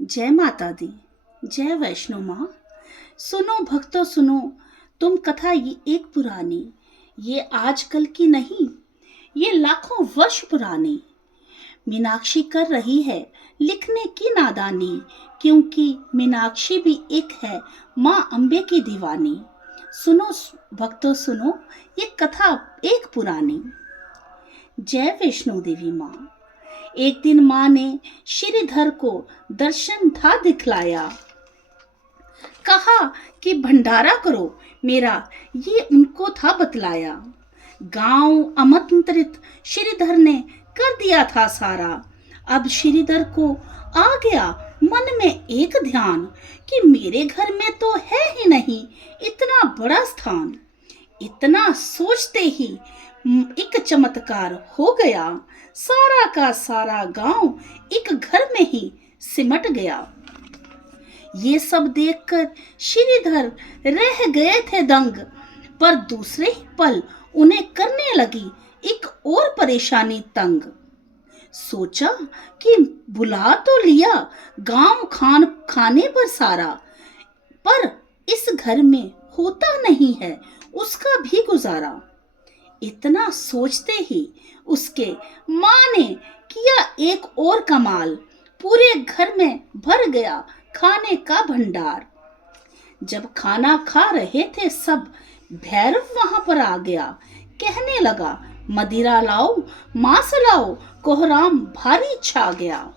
जय माता दी। जय वैष्णो माँ। सुनो भक्तों सुनो, तुम कथा ये एक पुरानी, ये आजकल की नहीं, ये लाखों वर्ष पुरानी। मीनाक्षी कर रही है लिखने की नादानी, क्योंकि मीनाक्षी भी एक है माँ अम्बे की दीवानी। सुनो भक्तों सुनो, ये कथा एक पुरानी। जय वैष्णो देवी माँ। एक दिन माँ ने श्रीधर को दर्शन था दिखलाया, कहा कि भंडारा करो मेरा, ये उनको था बतलाया। गांव आमंत्रित श्रीधर ने कर दिया था सारा। अब श्रीधर को आ गया मन में एक ध्यान कि मेरे घर में तो है ही नहीं इतना बड़ा स्थान। इतना सोचते ही एक चमत्कार हो गया, सारा का सारा गांव एक घर में ही सिमट गया। ये सब देखकर श्रीधर रह गए थे दंग, पर दूसरे ही पल उन्हें करने लगी एक और परेशानी तंग। सोचा कि बुला तो लिया गांव खाने पर सारा, पर इस घर में होता नहीं है उसका भी गुजारा। इतना सोचते ही उसके माँ ने किया एक और कमाल, पूरे घर में भर गया खाने का भंडार। जब खाना खा रहे थे सब, भैरव वहां पर आ गया, कहने लगा मदिरा लाओ मांस लाओ, कोहराम भारी छा गया।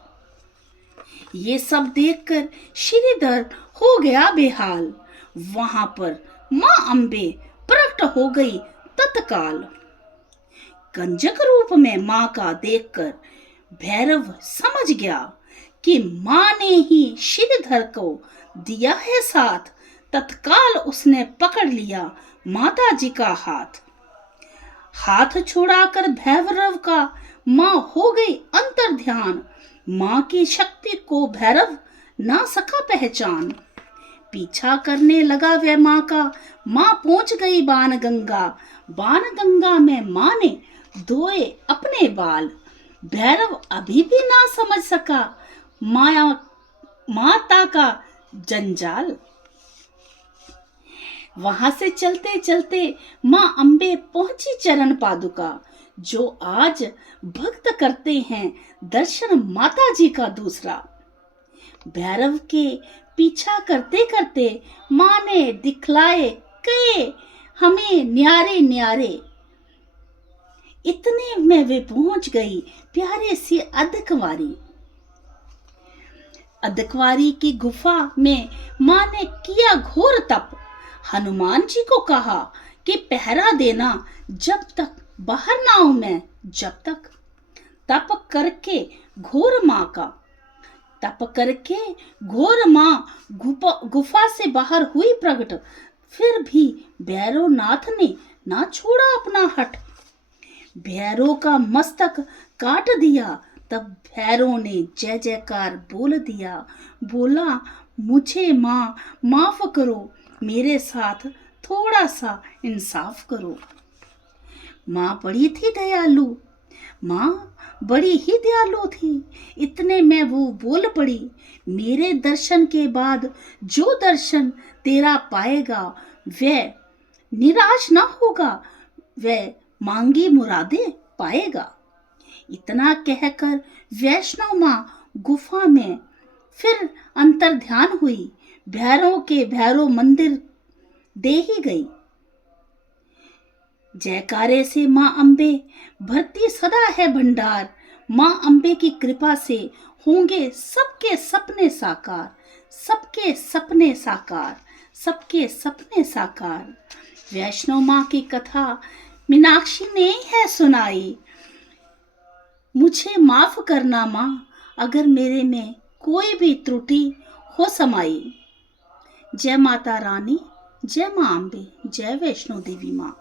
ये सब देखकर श्रीधर हो गया बेहाल। वहां पर माँ अम्बे प्रकट हो गई तत्काल। कंजक रूप में माँ का देखकर भैरव समझ गया कि माँ ने ही श्रीधर को दिया है साथ। तत्काल उसने पकड़ लिया माता जी का हाथ। हाथ छुड़ाकर भैरव का माँ हो गई अंतर ध्यान। माँ की शक्ति को भैरव ना सका पहचान। पीछा करने लगा वह माँ का, माँ पहुंच गई बाण गंगा। बाण गंगा में माँ ने धोए अपने बाल। भैरव अभी भी ना समझ सका माता का जंजाल। वहां से चलते चलते माँ अम्बे पहुंची चरण पादुका, जो आज भक्त करते हैं दर्शन माता जी का दूसरा। भैरव के पीछा करते करते माँ ने दिखलाए कई हमें न्यारे न्यारे। इतने में वे पहुंच गई प्यारे सी अधकवारी। अधकवारी की गुफा में माँ ने किया घोर तप। हनुमान जी को कहा कि पहरा देना जब तक बाहर ना आऊं मैं, जब तक। तप करके घोर माँ का तप करके घोर माँ गुफा से बाहर हुई प्रकट। फिर भी भैरवनाथ ने ना छोड़ा अपना हठ। भैरव का मस्तक काट दिया, तब भैरव ने जय जयकार बोल दिया। बोला मुझे माँ माफ करो, मेरे साथ थोड़ा सा इंसाफ करो। माँ बड़ी थी दयालु, माँ बड़ी ही दयालु थी। इतने में वो बोल पड़ी, मेरे दर्शन के बाद जो दर्शन तेरा पाएगा वह निराश ना होगा, वह मांगी मुरादे पाएगा। इतना कहकर वैष्णो माँ गुफा में फिर अंतर ध्यान हुई। भैरव के भैरव मंदिर दे ही गई। जयकारे से माँ अम्बे भरती सदा है भंडार। माँ अम्बे की कृपा से होंगे सबके सपने साकार, सबके सपने साकार, सबके सपने साकार। वैष्णो माँ की कथा मीनाक्षी ने है सुनाई। मुझे माफ करना माँ अगर मेरे में कोई भी त्रुटि हो समाई। जय माता रानी, जय माँ अम्बे, जय वैष्णो देवी माँ।